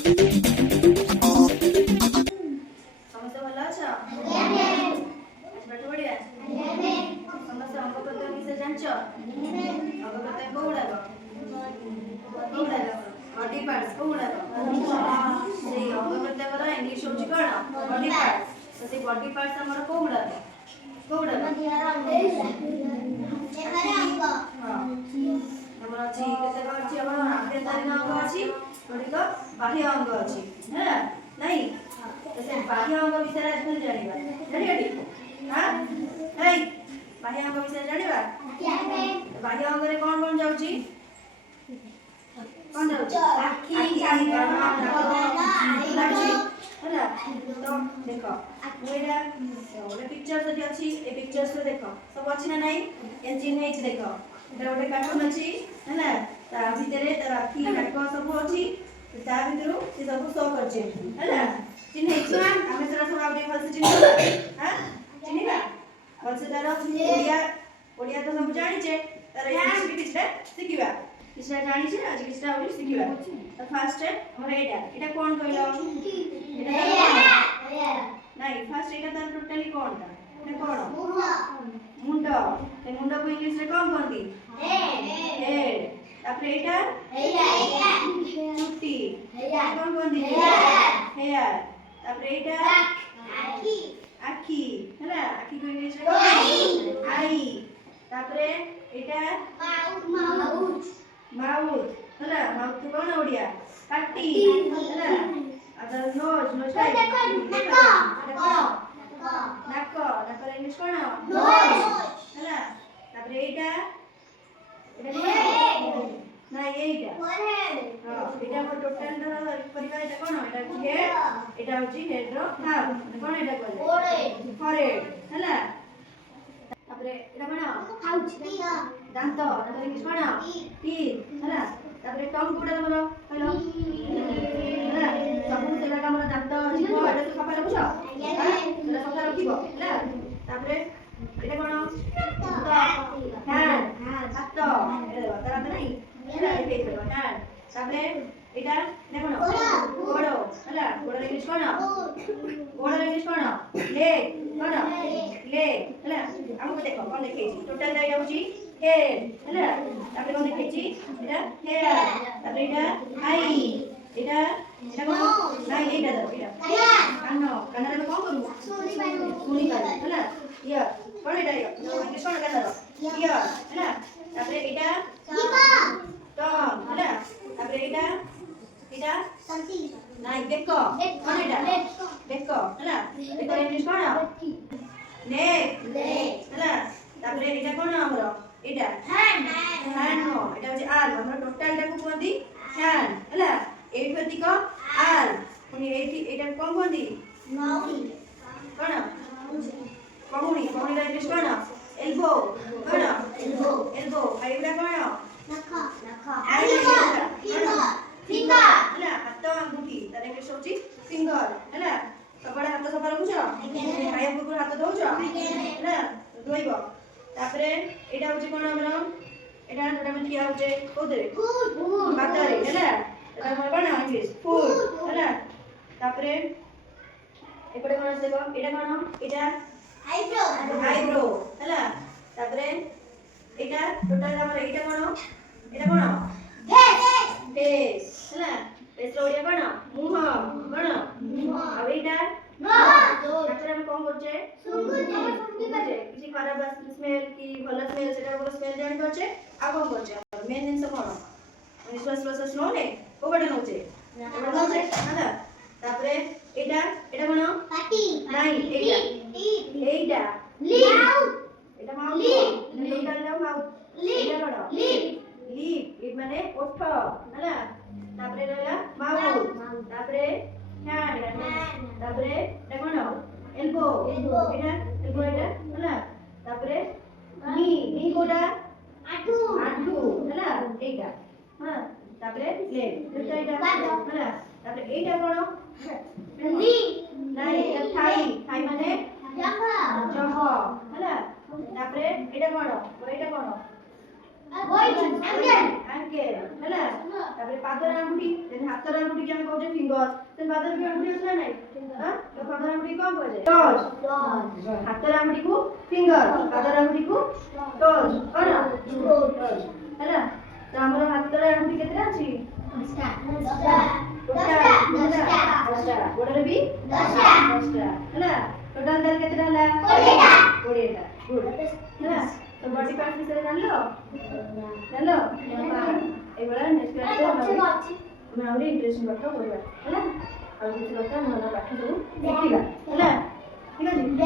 ସମସ୍ତେ ଭଲ ଅଛ? ଆଜି ପାଠ ପଢିବା? ସମସ୍ତେ ଅଙ୍ଗ ପ୍ରତ୍ୟଙ୍ଗ ବିଷୟରେ ଜାଣିଛ? ଅଙ୍ଗ ପ୍ରତ୍ୟଙ୍ଗ କୋଉଗୁଡାକ? Body parts କୋଉଗୁଡାକ? ସେଇ ଅଙ୍ଗ ପ୍ରତ୍ୟଙ୍ଗର ଇଂଲିଶ ହଉଛି କଣ? Body parts. ତ ସେଇ ବଡି ପାର୍ଟସ୍ ଆମର କୋଉଗୁଡାକ? ଆମର ଅଛି କେତେକ ଅଛି ଆମର ଆଭ୍ୟନ୍ତରୀଣ ଅଙ୍ଗ ଅଛି, ଗୁଡ଼ିକ ବାହ୍ୟ ଅଙ୍ଗ ଅଛି, ହେଲା ନାଇଁ? ସେ ବାହ୍ୟ ଅଙ୍ଗ ବିଷୟରେ ଆଜି ଖାଲି ଜାଣିବା, ଜାଣିବାଟି? ବାହ୍ୟ ଅଙ୍ଗ ବିଷୟରେ ଜାଣିବା। ବାହ୍ୟ ଅଙ୍ଗରେ କଣ କଣ ଯାଉଛି? କଣ ଯାଉଛି? ଆଖି, କାନ, ନାକ, ହେଲା। ତ ଦେଖ ମୁଁ ଏଇଟା ଗୋଟେ ପିକ୍ଚର ଯଦି ଅଛି, ଏ ପିକ୍ଚର୍ସ ଦେଖ ସବୁ ଅଛି ନା ନାଇଁ? ଏ ଚିହ୍ନ ହେଇଛି ଦେଖ, ଏଟା ଗୋଟେ କାର୍ଟୁନ ଅଛି, ହେଲା। ତା ଭିତରେ ତାର ଆଖି ନାକ ସବୁ ଅଛି, ତା ଭିତରୁ ସେ ସବୁ ଶୋ କରିଛି, ହେଲା। ଚିହ୍ନ ହେଇଛି, ଆମେ ସେଟା ସବୁ ଆଉ ଟିକେ ଭଲସେ ଚିହ୍ନିବା। ଚିହ୍ନିବା ଭଲସେ, ତାର ଓଡ଼ିଆ ତ ସବୁ ଜାଣିଛେ, ତାର ଇଂଲିଶ ବି କିଛିଟା ଶିଖିବା। किछटा जानिछे आज किछटा आउली सिखिबा। तो फर्स्ट हमर एटा कोन कहलो? एटा नाही फर्स्ट एटा तार टोटली कोनटा? एटा कोन? मुंडो। ते मुंडो को इंग्लिश रे कोन कहंती? हेड। तापर एटा चुट्टी। कोन कहंती? हेयर। तापर एटा आखी हैला, आखी को इंग्लिश रे आई। तापर एटा माउथ ହେଲା, ମାଉଥ କଣ ଓଡ଼ିଆ? ପାଟି ହେଲା। ଆଉ ନୋଜ ନାକର ଇଂଲିଶ କଣ? ହେଲା। ତାପରେ ଏଇଟା ନାଇଁ ଏଇଟା ଏଇଟା ଆମର ଟୋଟାଲ କରିବା। ଏଇଟା କଣ? ଏଇଟା ହେଉଛି ହେଡ୍, ଏଇଟା ହେଉଛି ହେଡ୍ ର ହାଫ୍, ମାନେ କଣ ଏଇଟା କହିଲେ? ଫरहेଡ୍ ହେଲା। ତାପରେ ଏଇଟା କଣ? ଦାନ୍ତ, ଦାନ୍ତ ଇଂଲିଶ କଣ? ଟିଥ୍ ହେଲା। ତାପରେ ଟଙ୍ଗ କୋଉଟା ତମର କହିଲ? ହେଲା, ସବୁ ସେଟା ଆମର ଦାନ୍ତ ଜିଭ ଏଟା ସବୁ ସଫା ରଖୁଛ? ସେଟା ସଫା ରଖିବ, ହେଲା। ତାପରେ ଏଟା କଣ? ହ୍ୟାଣ୍ଡ, ହାତ, ଏଟା ତାର ହାତ ନାହିଁ, ହେଲା, ଦେଖେଇ ଦେବ ହ୍ୟାଣ୍ଡ। ତାପରେ ଏଟା କଣ? ଗୋଡ଼, ହେଲା। ଗୋଡ଼ର ଇଂଲିଶ କଣ? ଗୋଡ଼ର ଇଂଲିଶ କଣ? ଲେଗ, କଣ? ଲେଗ, ହେଲା। ଆମକୁ ଦେଖ କଣ ଦେଖେଇଛି? ଟୋଟାଲ ଏଇଟା ହେଉଛି हेड, ହେଲା। ତାପରେ କଣ ଦେଖେଇଛି? ଏଟା ହେୟାର। ତାପରେ ଏଟା ଆଇ, ଏଟା କଣ? ନାଇଁ ଏଇଟା କାନ, କାନରେ ଆମେ କଣ କରୁ? ଶୁଣି ପାରୁ, ହେଲା। ଇୟର, କଣ ଏଟା? ଇଂଲିଶ କଣ କାନର? ଇୟର, ହେଲା। ତାପରେ ଏଟା ଟଙ୍ଗ, ହେଲା। ତାପରେ ଏଟା ନାଇଁ ବେକ, କଣ ଏଟା? ବେକ, ହେଲା। ବେକର ଇଂଲିଶ କଣ? ନେକ୍, ହେଲା। ତାପରେ ଏଟା କଣ ଆମର? एटा हैंड नो, एटा होची आर्म। हमर टोटल टाको कोंदी हैंड, हैला। एठी अधिक आर्म, पुनी एठी एटा कोन कोंदी? माउथ, कोन? पाहुणी, पाहुणी रा इंग्लिश कोन? एल्बो, कोन? एल्बो। आइबरा कोन? नख, फिंगर, हैला। हाथ अंगूठी, तार इंग्लिश होची फिंगर, हैला। सबडे हाथ सफा रखुछ? खाया पूर्व हाथ धोउछ? हैला, धोइबो। तापरे एटा होची कोन हमर? एटा जोटा में किया होचे कोदरे फूड, भातरे, हैला। एटा हमर कोन इंग्लिश फूड, हैला। तापरे एपडे कोन देखो, एटा कोन? एटा आईब्रो, हैला। तापरे एटा टोटल हमर एटा कोन? फेस, हैला। फेस रो ओडिया कोन? मुह, कोन? आ एटा नाचरे हम कोन करछे? सुंगुचे। किछि खराब स्मेल की भलो स्मेल, सेटा को स्मेल जानि करछे। आ कोन करछे? मेन जिंस कोन? निश्वास प्रश्वास नोने को बडे नोचे, हैला। तापरे एटा कोन? पाटी, नाइ एटा माउथ, एटा माउथ, टोटल माउथ। एटा कोन? लिप, लिप माने ओठ, हैला। तापरे रहला माउथ, तापरे हैंड, तापरे एटा कोन? एल्बो, एटा एल्बो, एटा, हैला। तापरे नी कोडा? आठू, हैला। एटा, हां। तापरे लेग, एटा हैला। तापरे एटा कोन? नी, नाइ एटा थाई, थाई माने जंघ, हैला। तापरे एटा कोन? ଆଙ୍କେଲ ହେଲା। ତାପରେ ପାଦର ଆଙ୍ଗୁଠି, ଦେନ୍ ହାତର ଆଙ୍ଗୁଠି କି ଆମେ କହୁଛେ ଫିଙ୍ଗର, ଦେନ୍ ପାଦର ବି ଆଙ୍ଗୁଠି ଅଛି ନା ନାଇଁ? ତ ପାଦର ଆଙ୍ଗୁଠି କଣ କୁହାଯାଏ? ଟଚ୍। ହାତର ଆଙ୍ଗୁଠିକୁ ଫିଙ୍ଗର, ପାଦର ଆଙ୍ଗୁଠିକୁ ଟଚ୍। କଣ? ଟଚ୍। ହେଲା। ତ ଆମର ହାତର ଆଙ୍ଗୁଠି କେତେଟା ଅଛି? 10ଟା। ଗୋଡରେ ବି 10ଟା। ହେଲା। ଟୋଟାଲ ତାହେଲେ କେତେଟା ହେଲା? 20ଟା। ଗୁଡ୍। ହେଲା। ତ ବଡି ପାର୍ଟ ବିଷୟରେ ଜାଣିଲ? ଏଇଭଳିଆ ନେକ୍ସଟ କ୍ଲାସରେ ଆମେ ଆହୁରି ଇଣ୍ଟରେଷ୍ଟିଂ ପାଠ ପଢିବା ହେଲା। ଆଉ କିଛି କଥା ନୂଆ ନୂଆ ପାଠ ସବୁ ଶିଖିବା ହେଲା। ଠିକ ଅଛି।